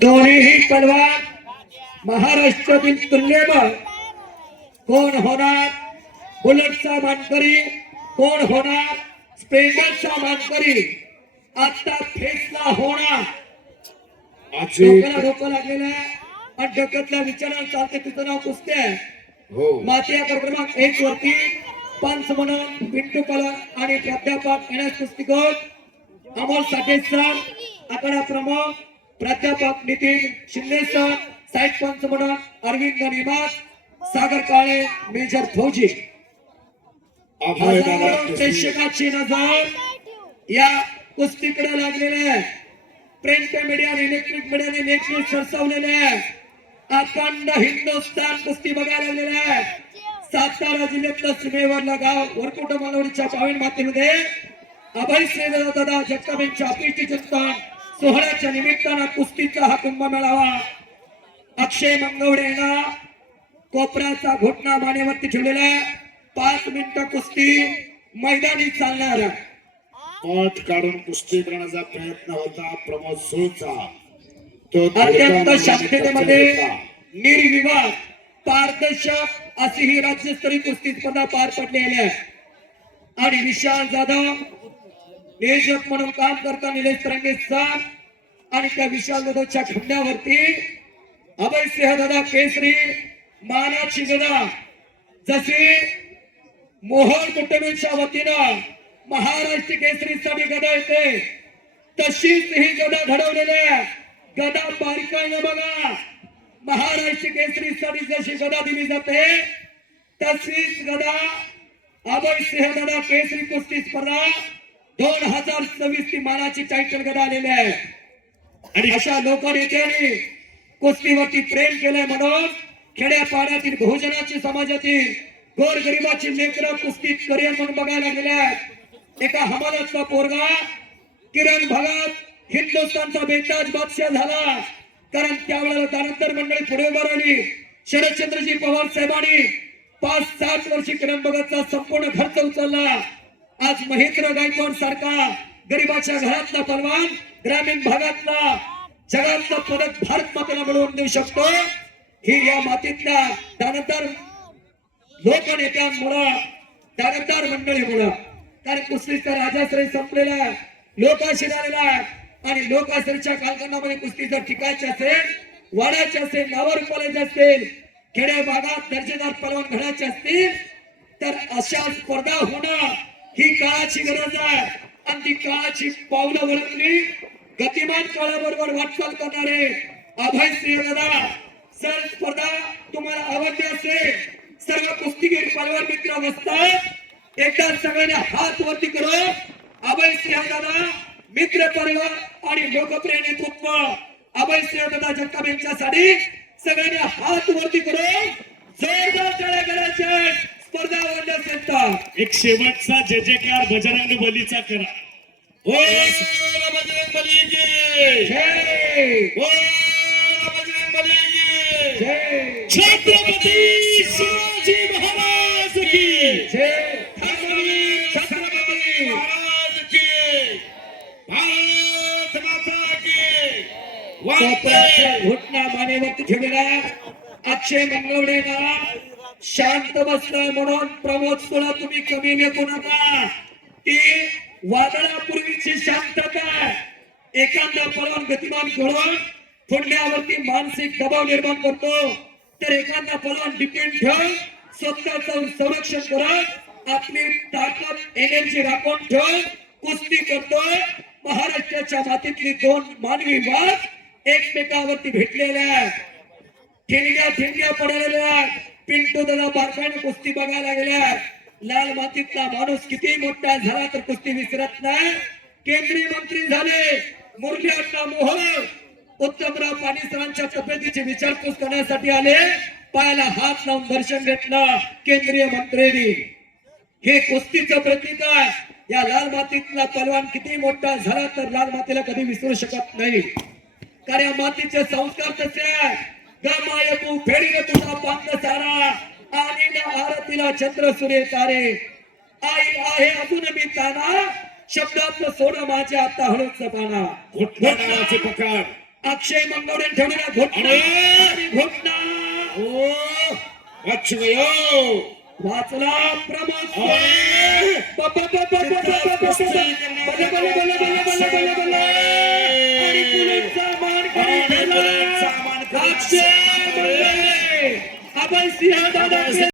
दोन्हीही पलवान महाराष्ट्रातील तुल्यबळ कोण होणार बुलेटचा मानकरी, कोण होणार स्प्लेंडरचा मानकरी, आता फेसला होणार. डोक्याला डोकं लागलेलं आहे आणि डोक्यातल्या विचारांना चालते. तिचं नाव कुस्ती आहे. माती आकार क्रमांक 1 वरती पंच म्हणून पिंटू पलवान आणि प्राध्यापक एनएस कुस्तीकोच अमोल साठे सर, आखाडा प्रमुख प्राध्यापक नितीन शिंदे सर, साईड पंच म्हणून अरविंद निमास, सागर काळे, मेजर फौजी. प्रेक्षकाची नजर या कुस्तीकडे लागलेली आहे. प्रिंट मीडिया आणि इलेक्ट्रिक मीडियाने नेटने सरसवलेले आहे. अखंड हिंदुस्थान कुस्ती बघायला लागलेले आहे. सातारा जिल्ह्यातलं सीमेवरलं गाव वरकुट मालवणीच्या पावन मातीमध्ये अभय श्रीदादा जगताप यांच्या अपेक्षित चिंतन सोहळ्याच्या निमित्तानं कुस्तीचा हा कुंभ मेळावा अक्षय मंगवडे यांना कोपऱ्याचा घोटणा मानेवरती ठेवलेला आहे. 5 मिनिटं कुस्ती मैदानी चालणार. पट काढून कुस्ती करण्याचा प्रयत्न होता प्रमोद सुळचा. तो अत्यंत शांततेमध्ये निर्विवाद पारदर्शक अशी ही राज्यस्तरीय कुस्ती स्पर्धा पार पडलेली आहे. आणि विशाल जाधव नियोजक म्हणून काम करता निलेश तरंगे सर आणि त्या विशाल जाधवच्या खंड्यावरती अभय सिंह दादा केसरी मानाची गदा जशी मोहन कुटुंबीच्या वतीनं महाराष्ट्र केसरीसाठी गदा येते तशीच ही गदा घडवलेली आहे. गदा बारकाईने बघा. महाराष्ट्र केसरीसाठी जशी गदा दिली जाते तशीच गदा अभय सिंह दादा केसरी कुस्ती स्पर्धा 2026 ची मानाची टायटल गदा आलेली आहे. आणि अशा लोकनेत्यांनी कुस्तीवरती प्रेम केलंय म्हणून खेड्यापाड्यातील बहुजनाची समाजातील गोरगरिबाची लेकरं कुस्तीत करिअर म्हणून बघायला लागलेले आहेत. एका हमालातला पोरगा किरण भगत हिंदुस्थानचा बेताज बादशाह झाला. कारण त्यावेळेला दानंतर मंडळी पुढे उभं राहिली. शरदचंद्रजी पवार साहेबांनी 5-7 वर्षी किरण भगतचा संपूर्ण खर्च उचलला. आज महेंद्र गायकवाड सारखा गरीबाच्या घरातला पलवान ग्रामीण भागातला जगातला पदक भारत मातेला मिळवून देऊ शकतो. ही या मातीतल्या दानंतर लोकनेत्यांमुळे दानंदार मंडळीमुळे. कारण कुस्तीचा राजाश्रय संपलेला लोकाशी झालेला आणि लोकाश्रयच्या कालखंडामध्ये कुस्ती जर टिकायची असेल, वाढायची असेल, नावावर बोलायचे असतील, खेड्या भागात दर्जेदार पलवान घडायचे असतील तर अशा स्पर्धा होणं ही काळाची गरज आहे. आणि ती काळाची पावलं ओळखली गतिमान काळाबरोबर वाटचाल करणारे अभय सिंह दादा सर. स्पर्धा तुम्हाला आवडली असेल सर्व कुस्तीगीर पलवान मित्र बसतात. एकदा सगळ्यांनी हात वरती करो. अभय सिंह दादा मित्र परिवार आणि लोकप्रिय नेतृत्व अभय सिंह दादा जगताप यांच्यासाठी सगळ्यांनी हात वरती करो. जोरदार टाळ्या करायच्या. स्पर्धा आवडली असेल तर एक शेवटचा जयजयकार बजरंग बलीचा करा. ओ बजरंग बली की जय. ओ बजरंग बली की जय. छत्रपती शिवाजी महाराज की जय. छत्रपती महाराज की भारत माता की. कोपऱ्याच्या घोटणा मानेवरती ठेवलेला अक्षय मंगवडेला शांत बसलाय म्हणून प्रमोद सोळा तुम्ही कमी लेखू नका. ती वादळापूर्वीची शांतता. एखादा पलवान गतिमान करून थोडल्यावरती मानसिक दबाव निर्माण करतो तर एखादा पलवान डिपेंड ठेवून स्वतःचं संरक्षण करत आपली ताकद एनर्जी राखून ठेवून कुस्ती करतो. महाराष्ट्राच्या मातीतली 2 मानवी वाद एकमेकावरती भेटलेल्या ठेंग्या पडलेल्या. पिंटू दादा बारकाईने कुस्ती बघायला गेल्या. लाल मातीतला माणूस किती मोठा झाला तर कुस्ती विसरत नाही. केंद्रीय मंत्री झाले मुरली अण्णा मोहोळ उत्तमराव पाटील सरांच्या तब्येतीची विचारपूस करण्यासाठी आले. पायाला हात लावून दर्शन घेतलं केंद्रीय मंत्र्यांनी. हे कुस्तीचं प्रतीक आहे. या लाल मातीतला पलवान किती मोठा झाला तर लाल मातीला कधी विसरू शकत नाही. कारण या मातीचे संस्कार तसे आहे. गमायपू फेडीने तुझा पांग सारा आणि न आरतीला चंद्र सूर्य तारे. आई आहे अजून मी ताना शब्दातलं सोनं माझ्या आता हळूच पाना. घोटणाची पकड अक्षय मंगवडे ठेवलेला घोटणा आणि घोटणा हो वाच गयो वाचला प्रमोद अरे! आणि पुलेचा मानकरी आणि ठरला. पुलेचा मानकरी अक्षय मंगवडे. आपण सिंह दादा